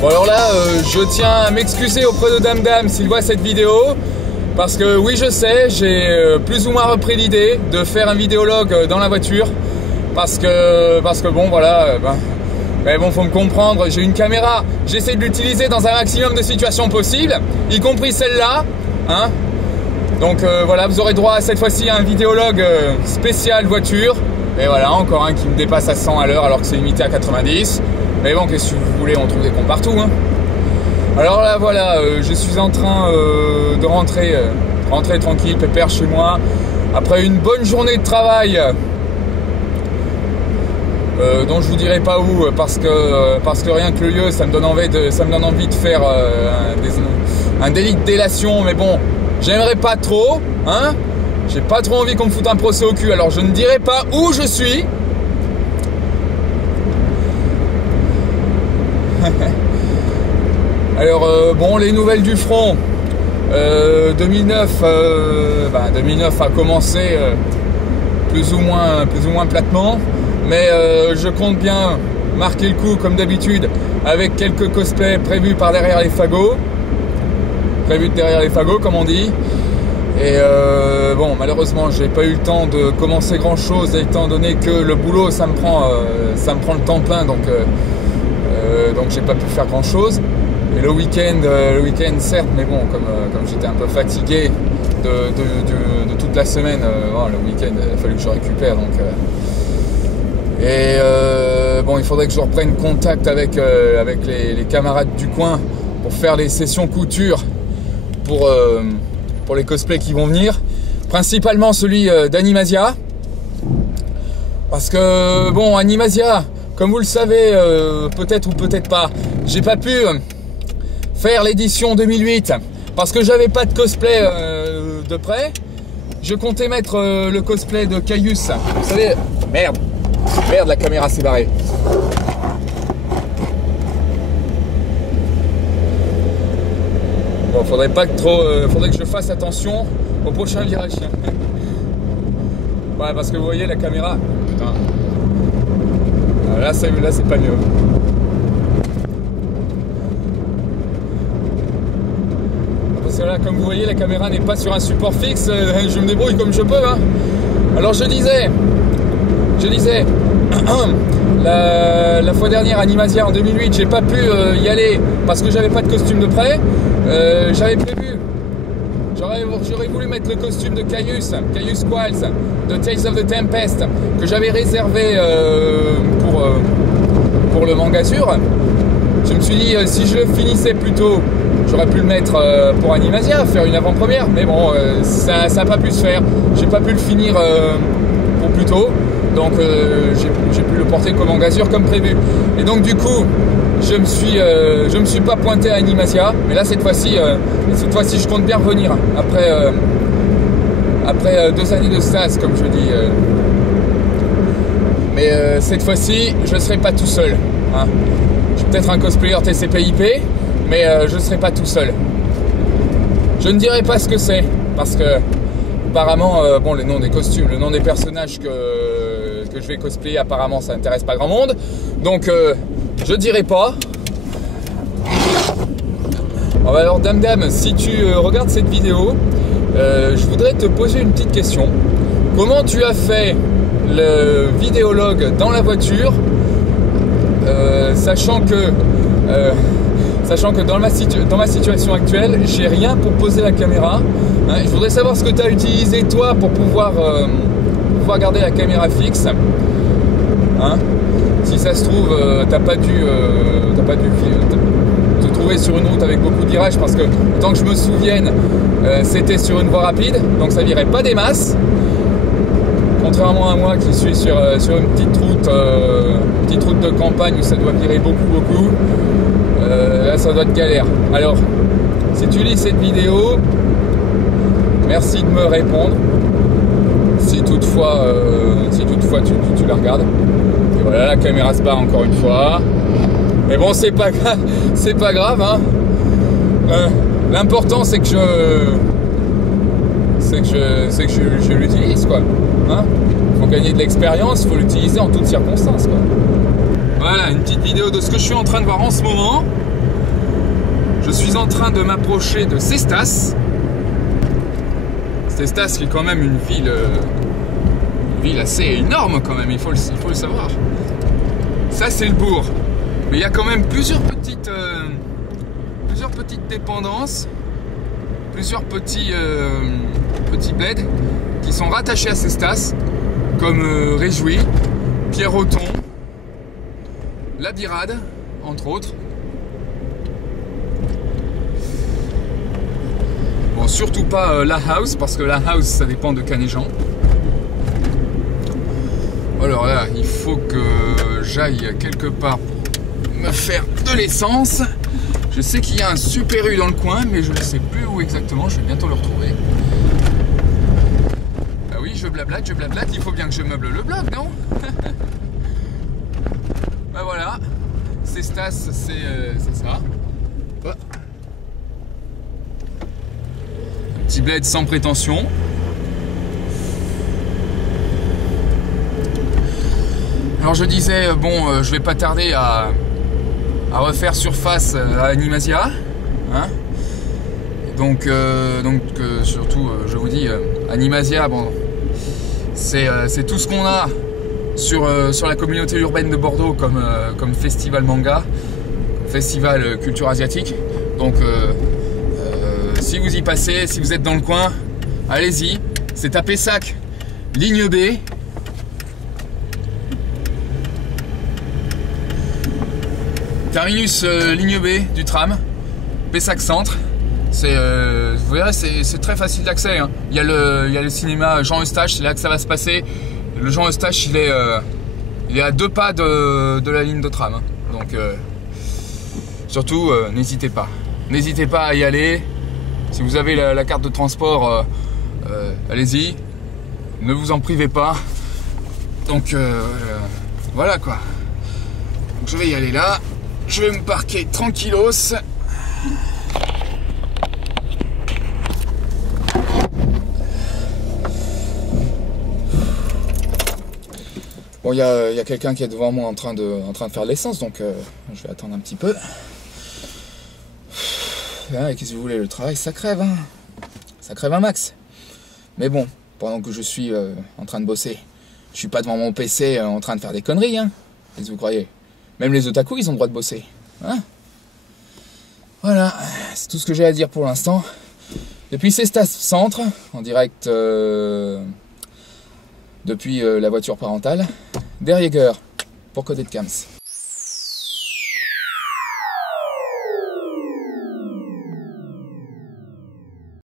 Bon alors là, je tiens à m'excuser auprès de Damdam s'il voit cette vidéo. Parce que oui, je sais, j'ai plus ou moins repris l'idée de faire un vidéologue dans la voiture. Parce que bon, voilà, mais bon, faut me comprendre, j'ai une caméra, j'essaie de l'utiliser dans un maximum de situations possibles, y compris celle-là, hein. Donc voilà, vous aurez droit cette fois-ci à un vidéologue spécial voiture. Et voilà, encore un qui me dépasse à 100 à l'heure alors que c'est limité à 90. Mais bon, qu'est-ce que vous voulez, on trouve des cons partout, hein. Alors là, voilà, je suis en train de rentrer tranquille, pépère chez moi, après une bonne journée de travail. Dont je vous dirai pas où parce que rien que le lieu ça me donne envie de faire un délit de délation, mais bon, j'aimerais pas trop, hein, j'ai pas trop envie qu'on me foute un procès au cul, alors je ne dirai pas où je suis. Alors bon, les nouvelles du front, 2009 a commencé plus ou moins platement. Mais je compte bien marquer le coup comme d'habitude avec quelques cosplays prévus par derrière les fagots. Prévus derrière les fagots comme on dit. Et bon, malheureusement j'ai pas eu le temps de commencer grand chose étant donné que le boulot ça me prend le temps plein, donc j'ai pas pu faire grand chose. Et le week-end certes, mais bon, comme j'étais un peu fatigué de toute la semaine, le week-end il a fallu que je récupère, donc bon, il faudrait que je reprenne contact avec les camarades du coin pour faire les sessions couture pour les cosplays qui vont venir, principalement celui d'Animasia, parce que bon, Animasia, comme vous le savez, peut-être ou peut-être pas, j'ai pas pu faire l'édition 2008 parce que j'avais pas de cosplay de près. Je comptais mettre le cosplay de Caius, vous savez, merde, la caméra s'est barrée. Bon, faudrait que je fasse attention au prochain virage. Ouais, parce que vous voyez la caméra. Putain. Là c'est pas mieux. Parce que là, comme vous voyez, la caméra n'est pas sur un support fixe. Je me débrouille comme je peux, hein. Alors je disais. La fois dernière, Animasia en 2008, j'ai pas pu y aller parce que j'avais pas de costume de prêt. J'avais prévu, j'aurais voulu mettre le costume de Caius Qualls de Tales of the Tempest que j'avais réservé pour le Mangazur. Je me suis dit, si je le finissais plus tôt, j'aurais pu le mettre pour Animasia, faire une avant-première, mais bon, ça n'a pas pu se faire. J'ai pas pu le finir pour plus tôt. Donc j'ai pu le porter comme Mangazur comme prévu. Et donc du coup, je me suis pas pointé à Animasia, mais là cette fois-ci je compte bien revenir après 2 années de stas, comme je dis. Mais cette fois-ci, je ne serai pas tout seul, hein. Je suis peut-être un cosplayer TCP/IP, mais je ne serai pas tout seul. Je ne dirai pas ce que c'est, parce que apparemment, bon, le nom des costumes, le nom des personnages que je vais cosplayer, apparemment ça n'intéresse pas grand monde, donc je dirai pas. Bon, alors Damdam, si tu regardes cette vidéo, je voudrais te poser une petite question. Comment tu as fait le vidéologue dans la voiture, sachant que dans ma situation actuelle, j'ai rien pour poser la caméra, hein. Je voudrais savoir ce que tu as utilisé toi pour pouvoir garder la caméra fixe, hein. Si ça se trouve, t'as pas dû te trouver sur une route avec beaucoup de virages, parce que tant que je me souvienne, c'était sur une voie rapide, donc ça virait pas des masses. Contrairement à moi qui suis sur une petite route de campagne où ça doit virer beaucoup. Là ça doit être galère. Alors, si tu lis cette vidéo, merci de me répondre. Si toutefois tu la regardes. Et voilà, la caméra se barre encore une fois. Mais bon, c'est pas grave, hein. L'important c'est que je l'utilise, quoi. Hein, faut gagner de l'expérience, faut l'utiliser en toutes circonstances, quoi. Voilà, une petite vidéo de ce que je suis en train de voir en ce moment. Je suis en train de m'approcher de Cestas. Cestas qui est quand même une ville assez énorme quand même, il faut le savoir. Ça c'est le bourg. Mais il y a quand même plusieurs petites dépendances, plusieurs petits bleds qui sont rattachés à Cestas, comme Réjouis, Pierroton, La Birade, entre autres. Bon, surtout pas La House, parce que La House ça dépend de Canéjan. Alors là, il faut que j'aille quelque part pour me faire de l'essence. Je sais qu'il y a un Super U dans le coin, mais je ne sais plus où exactement, je vais bientôt le retrouver. Ah oui, je blablate, il faut bien que je meuble le blog, non? Bah voilà, Cestas, c'est ça. Oh. Un petit bled sans prétention. Alors je disais, bon, je vais pas tarder à refaire surface à Animasia, hein. Donc surtout, je vous dis, Animasia, bon, c'est tout ce qu'on a sur la communauté urbaine de Bordeaux comme festival manga, festival culture asiatique. Donc si vous y passez, si vous êtes dans le coin, allez-y, c'est à Pessac, ligne B. Terminus ligne B du tram, Pessac Centre. Vous verrez, c'est très facile d'accès, hein. Il y a le cinéma Jean Eustache, c'est là que ça va se passer. Le Jean Eustache, il est à 2 pas de la ligne de tram, hein. Donc surtout, n'hésitez pas à y aller. Si vous avez la carte de transport, allez-y, ne vous en privez pas. Donc voilà quoi. Donc, je vais y aller là. Je vais me parquer tranquillos. Bon, il y a quelqu'un qui est devant moi en train de faire l'essence, donc je vais attendre un petit peu. Qu'est-ce que vous voulez, le travail, ça crève, hein. Ça crève un max. Mais bon, pendant que je suis en train de bosser, je suis pas devant mon PC en train de faire des conneries, hein. Qu'est-ce que vous croyez? Même les otaku, ils ont le droit de bosser, hein. Voilà, c'est tout ce que j'ai à dire pour l'instant. Depuis Cestas Centre, en direct depuis la voiture parentale, Der Jäger pour Côté de Cams.